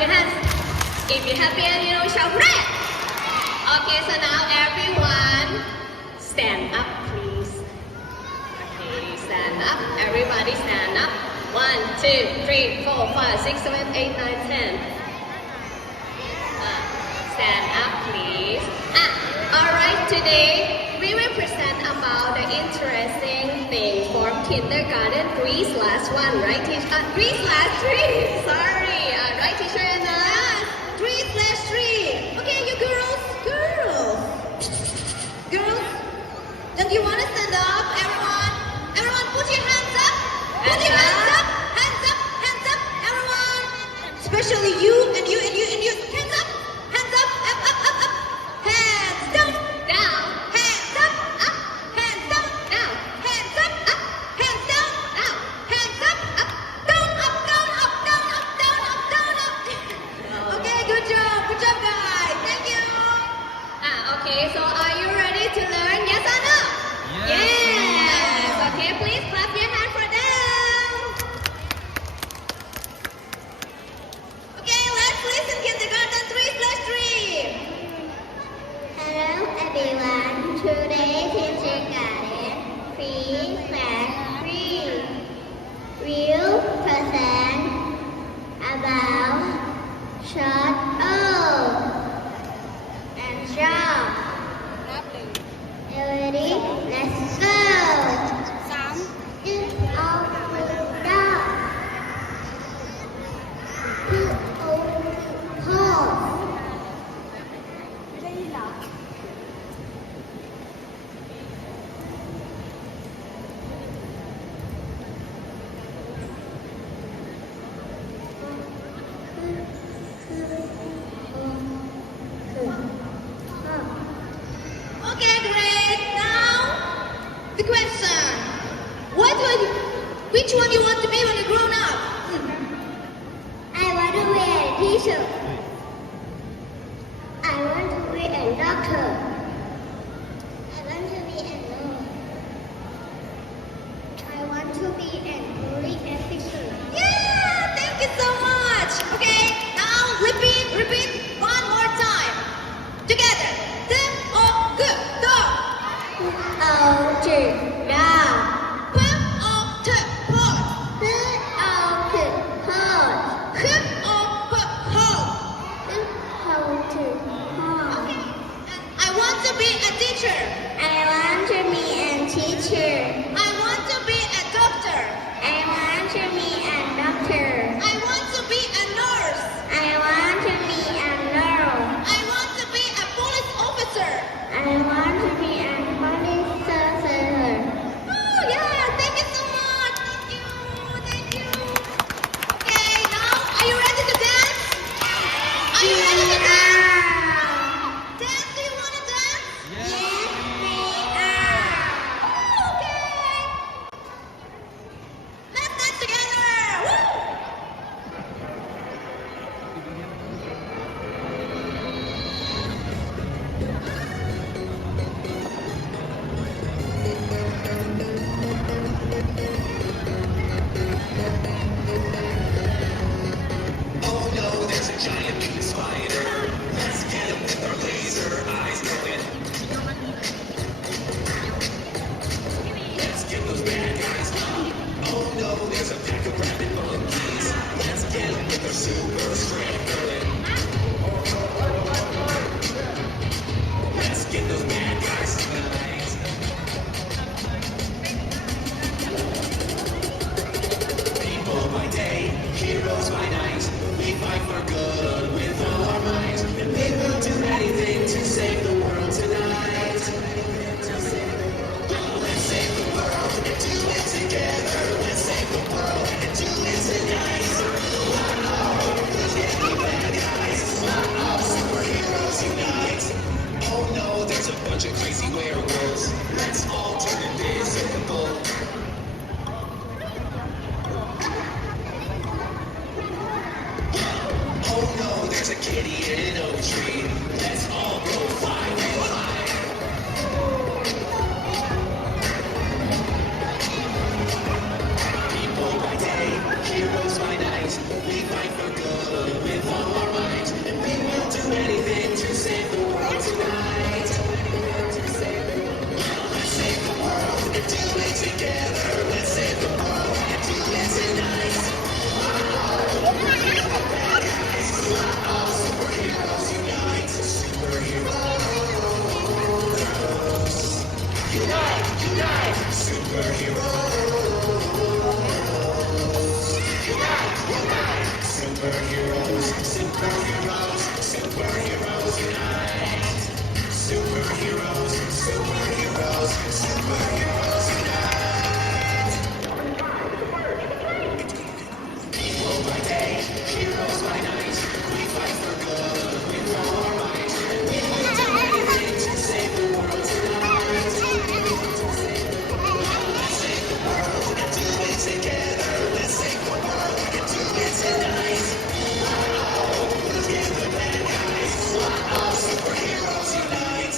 your hands. If you're happy and you know, shout red. Okay, so now everyone stand up, please. Okay, stand up. Everybody stand up. 1, 2, 3, 4, 5, 6, 7, 8, 9, 10. Stand up, please. Alright, today we will present about the interesting thing for kindergarten 3/1, right teacher? 3/3, sorry. Right teacher and 3/3. Okay, you girls. Girls, don't you want to stand up, everyone? Everyone put your hands up. Put your hands up. Hands up, everyone. Especially you and you. Hands up. Hands up, up. Hands down. Hands up, hands down. Hands up, hands down. Hands up, down, up. Okay, good job, guys. Thank you. Okay, so are you ready to learn? Yes or no? Yes. Okay, please clap your hand for them. Okay, let's listen kindergarten 3/3. Hello everyone, today kindergarten 3/3 will present about short O and strong. Ready? Let's go! Is all dog. Pause. Okay, great. Now, the question. Which one you want to be when you grown up? I want to be a teacher. I want to be a doctor. I want to be a nurse. I want to be a police officer. Yeah, thank you so much. Okay, now repeat one more time. Together. Good. Dog. Dog. Dog. I want to be a teacher. I want to be a teacher. I want to be a doctor. I want to be a doctor. I want to be a nurse. I want to be a nurse. I want to be a police officer. I want to be a police officer. Oh yeah, thank you so much. Thank you. Okay, now are you ready to dance? Are you ready to dance? Dance? Do you want to dance? Yes, we are. Okay. Let's dance together. Woo! Oh no, there's a giant mutant spider. Let's get him with our laser eyes going. Let's get those bad guys up. Oh no, there's a pack of rabid monkeys. Let's get him with our super strength going. Let's get those bad guys tonight. People by day, heroes by night. We fight for good with all our might. And we will do anything to save the world tonight. Let's save the world and do it together. Let's save the world and do it tonight. Bad guys, superheroes unite. Oh no, there's a bunch of crazy werewolves. Let's all turn invisible. Oh no, there's a kitty in an oak tree. Let's all go fly real high. People by day, heroes by night. We fight for good with all Superheroes, superheroes, superheroes unite. Superheroes, superheroes, superheroes unite. People by day, heroes by night. We fight for good with all our might. We will do anything to save the world tonight. Let's save the world and do it together. Let's save the world and do it tonight. Look at the bad guys. All superheroes unite.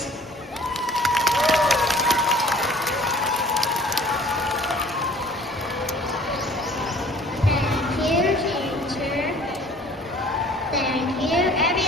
Thank you, teacher. Thank you, everyone.